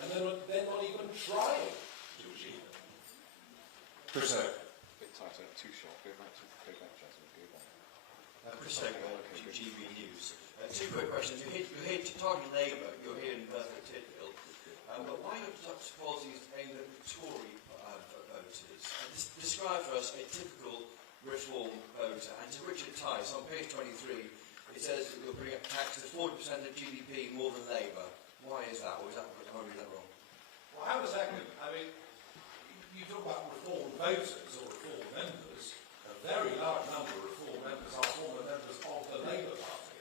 and they're not even trying to achieve it. Chris Oak. Bit tight, too short. Go back, Jasmine. Go back. Chris Oak, GB News. Two quick questions. You're here targeting Labour. You're here in Merthyr Tydfil. But why not such policies aimed at Tory voters? Describe for us a typical reform voter. And to Richard Tice, on page 23, it says that you'll bring up tax to 40% of GDP more than Labour. Why is that? Or is that, am I reading that wrong? Well, how does that go? I mean, you talk about reform voters or reform members. A very large number of reform members are former members of the Labour Party.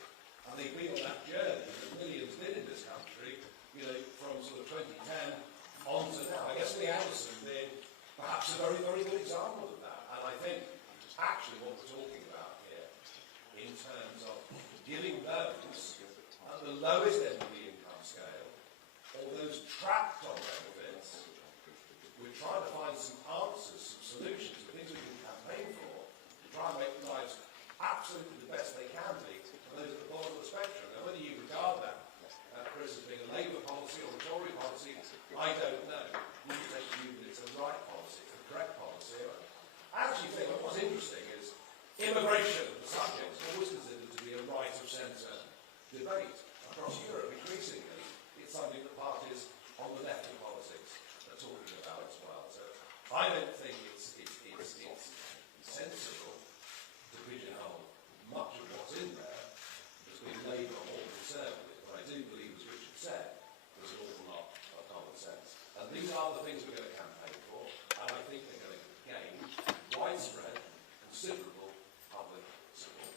And they've been on that journey that millions did in this country, you know, from sort of 2010 on to now. I guess Lee Anderson being perhaps a very, very good example of that. And I think actually what we're talking about here in terms of giving those at the lowest end of the income scale, or those trapped on benefits, we're trying to find some answers, some solutions, the things we can campaign for, to try and make lives absolutely the best they can be for those at the bottom of the spectrum. Now, whether you regard that, Chris, as being a Labour policy or a Tory policy, I don't know. You can take the view that it's a right policy, it's the correct policy. I actually think what's interesting is immigration, the subject, is always considered to be a right-of-centre debate across Europe. Increasingly, it's something that parties on the left of politics are talking about as well. So I don't think it's sensible to pigeonhole much of what's in there as being Labour or Conservative. But I do believe, as Richard said, there's an awful lot of common sense. And these are the things we're going to campaign for, and I think they're going to gain widespread, considerable public support.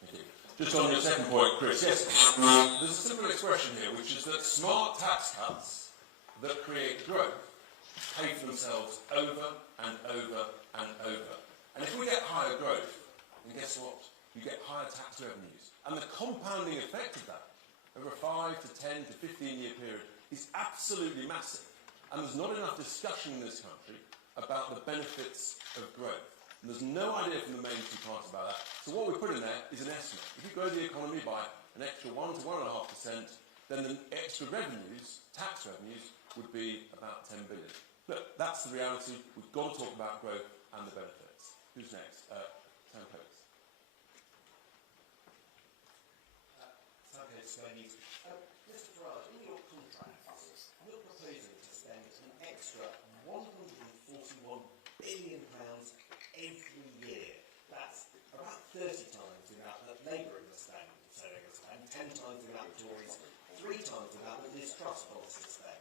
Thank you. Just on your second point, Chris, yes, there's a simple expression here, which is that smart tax cuts that create growth pay for themselves over and over and over. And if we get higher growth, then guess what? You get higher tax revenues. And the compounding effect of that over a 5 to 10 to 15-year period is absolutely massive. And there's not enough discussion in this country about the benefits of growth. And there's no idea from the mainstream parts about that. So what we put in there is an estimate. If you grow the economy by an extra 1 to 1.5%, then the extra revenues, tax revenues, would be about 10 billion. Look, that's the reality. We've got to talk about growth and the benefits. Who's next? Sam Coates. Sam Coates, Sky News. Mr. Farage, in your contracts, you're proposing to spend an extra £141 billion every year. That's about 30 times the amount that Labour are spend, 10 times the amount the Tories, 3 times the amount that Liz Truss policy spend.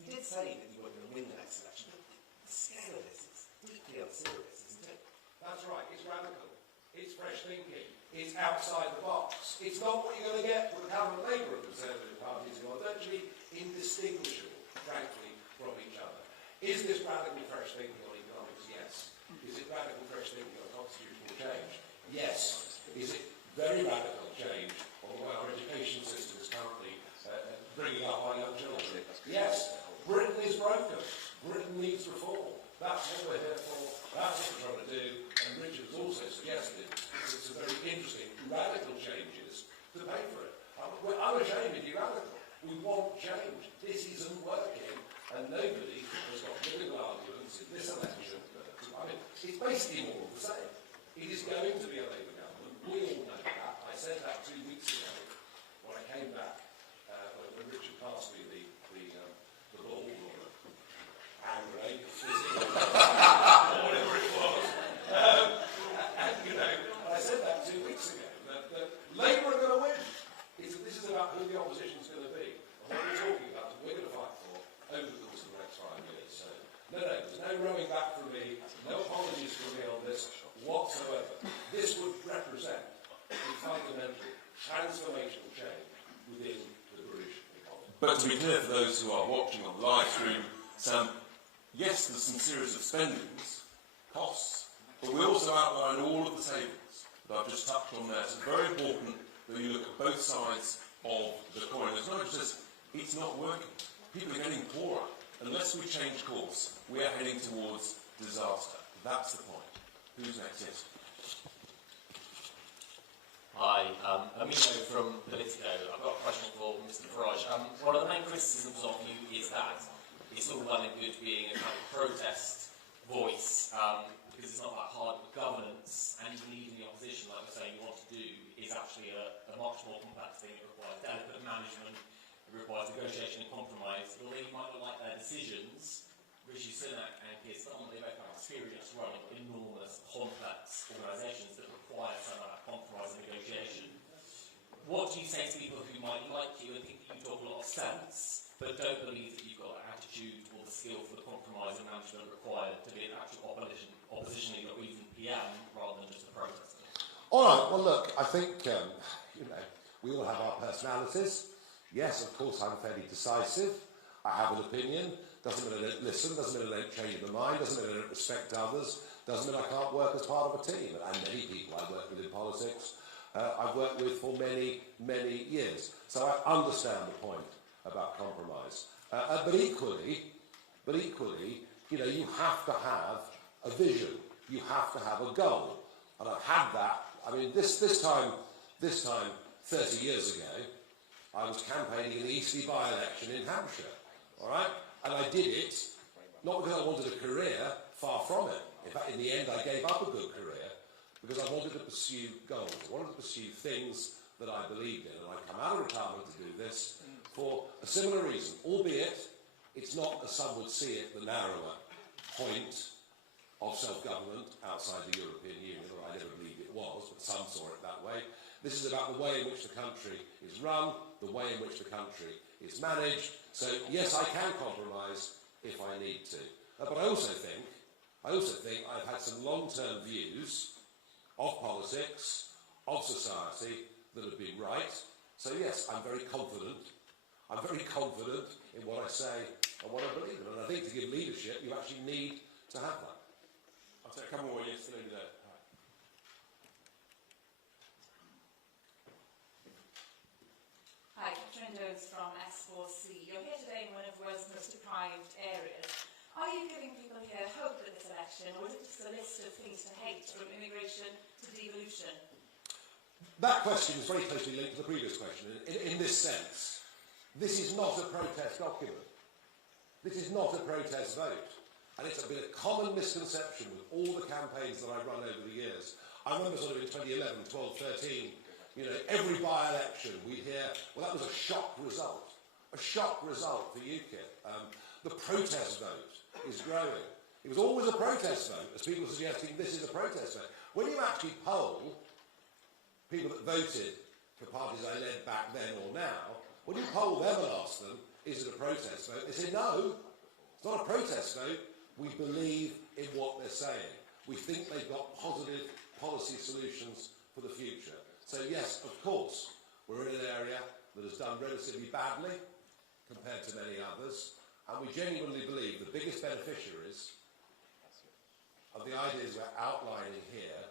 You did say that you were going to win the next election, but the scale of this is deeply unserious, isn't it? That's right, it's radical, it's fresh thinking, it's outside the box. It's not what you're going to get from the current Labour and Conservative parties who are virtually indistinguishable, frankly, from each other. Is this radical fresh thinking on economics? Yes. Is it radical fresh thinking on constitutional change? Yes. Is it very radical change on the way our education system is currently bringing up our young children? Yes. Britain is broken. Britain needs reform. That's what we're here for. That's what we're trying to do. And Richard has also suggested some very interesting radical changes to pay for it. We're unashamedly radical. We want change. This isn't working, and nobody has got political arguments in this election. I mean, it's basically more of the same. It is going to be a Labour government. We all know that. I said that 2 weeks ago when I came back, when Richard passed me the ball or the hand grenade, whatever it was. And, you know, I said that 2 weeks ago, that Labour are going to win. This is about who the opposition is going to be. And what we're talking about is we're going to fight for over the course of the next 5 years. So, no, there's no rowing back from me, no apologies from me on this whatsoever. This would represent a fundamental transformational change within the British economy. But to be clear for those who are watching on the live stream, Sam, yes, there's some series of spendings, costs, but we also outline all of the savings that I've just touched on there. So it's very important that you look at both sides of the coin. It's not just, it's not working. People are getting poorer. Unless we change course, we are heading towards disaster. That's the point. Who's next? Yes. Hi, Hi, Amino from Politico. I've got a question for Mr. Farage. One of the main criticisms of you is that it's all well and good being a kind of protest voice, because it's not that hard with governance, and even leading the opposition, like you're saying you want to do, is actually a much more complex thing. It requires delicate management, it requires negotiation and compromise. Although you might not like their decisions, Rishi Sunak and Keir Starmer, they both have experience running enormous, complex organisations that require some of that compromise and negotiation. What do you say to people who might like you and think that you talk a lot of sense, but don't believe that you've got the attitude or the skill for the compromise and management required to be an actual opposition leader or even PM rather than just a protester? All right, well, look, I think, we all have our personalities. Yes, of course, I'm fairly decisive. I have an opinion. Doesn't mean I don't listen, doesn't mean I don't change my mind, doesn't mean I don't respect others, doesn't mean I can't work as part of a team. And many people I've worked with in politics, I've worked with for many, many years. So I understand the point about compromise. But equally, you have to have a vision. You have to have a goal. And I've had that. I mean, this time 30 years ago, I was campaigning in the Eastleigh by-election in Hampshire. All right? And I did it, not because I wanted a career, far from it. In fact, in the end, I gave up a good career because I wanted to pursue goals. I wanted to pursue things that I believed in. And I come out of retirement to do this for a similar reason, albeit it's not, as some would see it, the narrower point of self-government outside the European Union, or I never believed it was, but some saw it that way. This is about the way in which the country is run, the way in which the country is managed. So yes, I can compromise if I need to. But I also think I've had some long-term views of politics, of society that have been right. So yes, I'm very confident. I'm very confident in what I say and what I believe in. And I think to give leadership, you actually need to have that. I'll take a couple more. Yes, lady there. Hi, Catherine Jones from S4C. You're here today in one of the world's most deprived areas. Are you giving people here hope at this election, or is it just a list of things to hate, from immigration to devolution? That question is very closely linked to the previous question. In this sense, this is not a protest document. This is not a protest vote. And it's been a common misconception with all the campaigns that I've run over the years. I remember sort of in 2011, 12, 13, every by-election we hear, well, that was a shock result. A shock result for UKIP. The protest vote is growing. It was always a protest vote, as people were suggesting this is a protest vote. When you actually poll people that voted for parties I led back then or now, when you poll them and ask them, is it a protest vote? They say, no, it's not a protest vote. We believe in what they're saying. We think they've got positive policy solutions for the future. So yes, of course, we're in an area that has done relatively badly compared to many others, and we genuinely believe the biggest beneficiaries of the ideas we're outlining here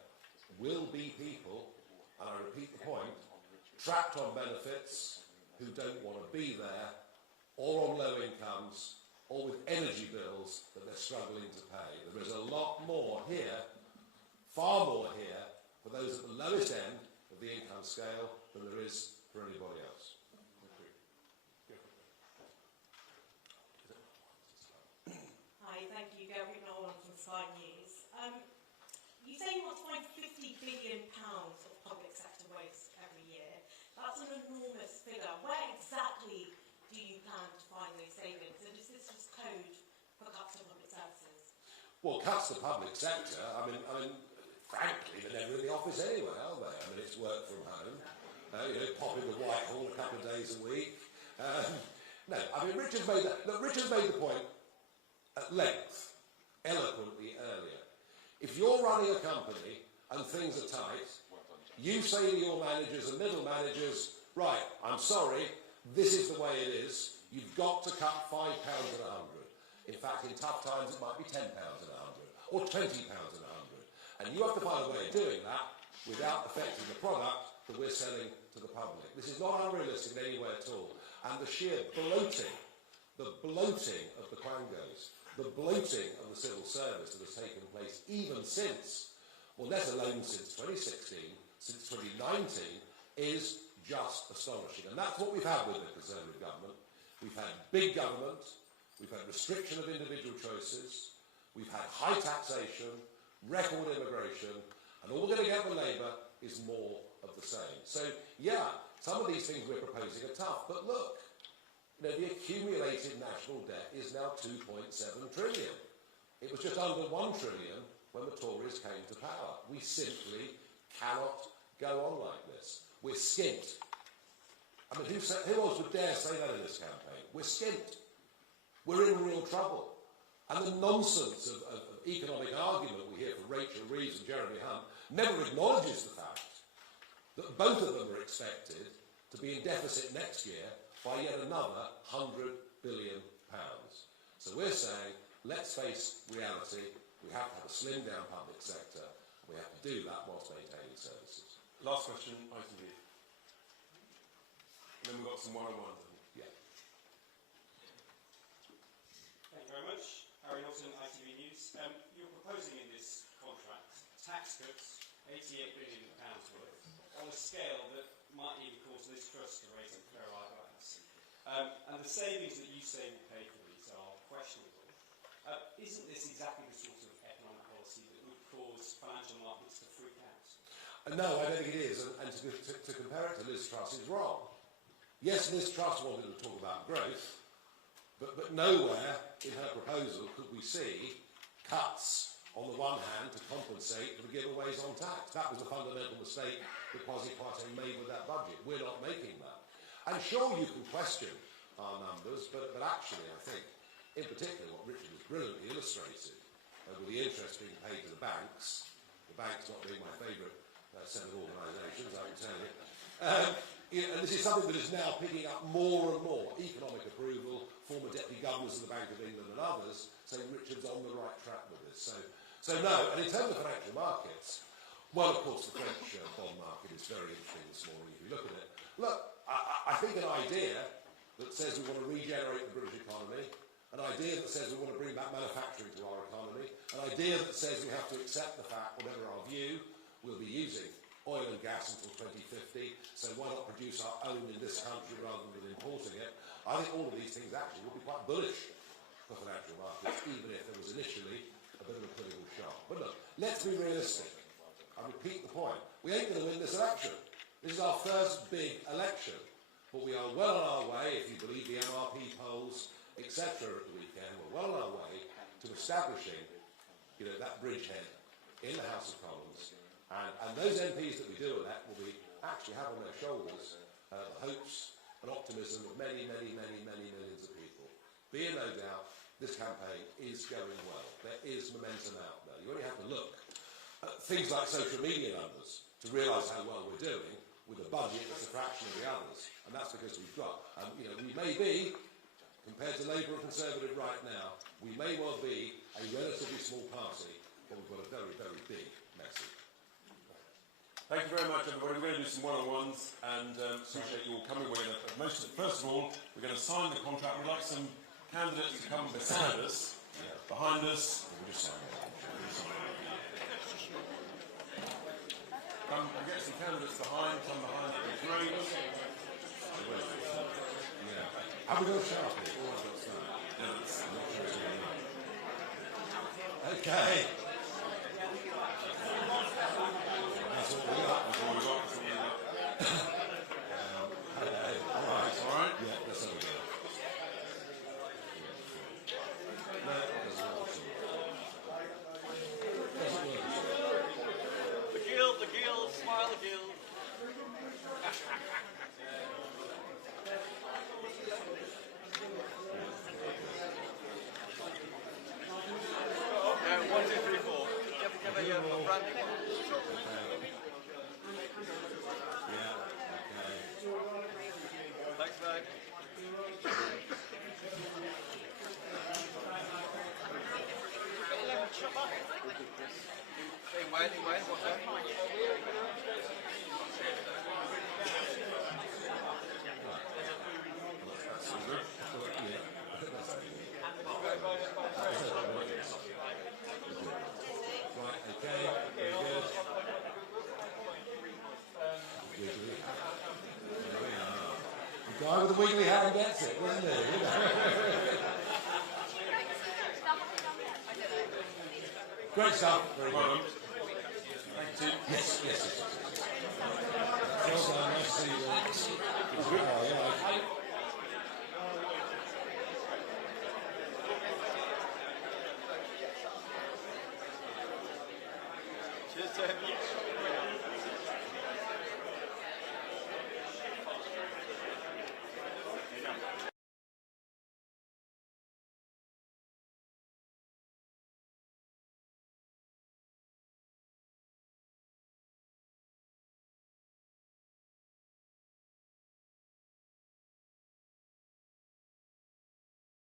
will be people, and I repeat the point, trapped on benefits who don't want to be there, or on low incomes, or with energy bills that they're struggling to pay. There is a lot more here, far more here, for those at the lowest end of the income scale than there is for anybody else. Hi, thank you. Gabrielle Nolan from Sky News. You say you want to find £50 billion of public sector waste every year. That's an enormous figure. Where exactly do you plan to find those savings? And is this just code for cuts to public services? Well, cuts to public sector, I mean, frankly, they're never in the office anyway, are they? I mean, it's work from home. Pop into Whitehall a couple of days a week. No, I mean, Richard's made the point at length, eloquently earlier. If you're running a company and things are tight, you say to your managers and middle managers, right, I'm sorry, this is the way it is. You've got to cut £5 at 100. In fact, in tough times, it might be £10 at 100 or £20 at 100. And you have to find a way of doing that without affecting the product that we're selling to the public. This is not unrealistic in any way at all. And the sheer bloating, the bloating of the quangos, the bloating of the civil service that has taken place even since, well, let alone since 2016, since 2019 is just astonishing. And that's what we've had with the Conservative government. We've had big government, we've had restriction of individual choices, we've had high taxation, record immigration, and all we're going to get with Labour is more of the same. So, yeah, some of these things we're proposing are tough, but look, you know, the accumulated national debt is now 2.7 trillion. It was just under 1 trillion when the Tories came to power. We simply cannot go on like this. We're skint. I mean, who else would dare say that in this campaign? We're skint. We're in real trouble. And the nonsense of economic argument we hear from Rachel Reeves and Jeremy Hunt never acknowledges the fact that both of them are expected to be in deficit next year by yet another £100 billion. So we're saying, let's face reality. We have to have a slimmed down public sector. We have to do that whilst maintaining services. Last question, item B. And then we've got some one-on-ones. Yeah. Thank you very much. Harry Hilton, ITV News. You're proposing in this contract tax cuts, £88 billion worth, on a scale that might even cause Liz Truss to raise her eyebrows. And the savings that you say will pay for these are questionable. Isn't this exactly the sort of economic policy that would cause financial markets to freak out? No, I don't think it is. And to compare it to Liz Truss is wrong. Yes, Liz Truss wanted to talk about growth, but nowhere in her proposal could we see cuts on the one hand to compensate for the giveaways on tax. That was a fundamental mistake that Kwasi Kwarteng made with that budget. We're not making that. And sure, you can question our numbers, but actually I think, in particular, what Richard has brilliantly illustrated with the interest being paid to the banks not being my favourite set of organisations, I can tell you. And this is something that is now picking up more and more economic approval, former deputy governors of the Bank of England and others saying Richard's on the right track with this. So no, and in terms of financial markets, well, of course, the French bond market is very interesting this morning if you look at it. Look, I think an idea that says we want to regenerate the British economy, an idea that says we want to bring back manufacturing to our economy, an idea that says we have to accept the fact, whatever our view, we'll be using oil and gas until 2050, so why not produce our own in this country rather than importing it? I think all of these things actually would be quite bullish for financial markets, even if there was initially a bit of a political shock. But look, let's be realistic. I repeat the point. We ain't going to win this election. This is our first big election. But we are well on our way, if you believe the MRP polls, etc. at the weekend, we're well on our way to establishing, you know, that bridgehead in the House of Commons. And those MPs that we do elect will be actually have on their shoulders the hopes and optimism of many, many, many, many millions of people. Be in no doubt, this campaign is going well. There is momentum out there. You only have to look at things like social media numbers to realise how well we're doing with a budget that's a fraction of the others. And that's because we've got, you know, we may be, compared to Labour and Conservative right now, we may well be a relatively small party, but we've got a very, very big message. Thank you very much, everybody. We're going to do some one-on-ones, and appreciate you all coming. First of all, we're going to sign the contract. We'd like some candidates to come beside us, behind us. Come and get some candidates behind. Come behind. That'd be great. Yeah. Have we got a Sharpie? Oh, I've got some. Okay. That's all we got. That's all we got. All right. Yeah, that's how we go. No, it doesn't work. The guild, smile the guild. Okay, 1, 2, 3, 4. You have a branding one. Yeah, okay. Thanks, mate. Hey, Wayne, what's that? Right, okay, very good. guy with the wiggly hand gets it, doesn't he? You know? Great stuff. Very Well good. done. Thank you. Yes, yes, yes. Well done, nice to see you. Oh, yeah. Cheers, Tim.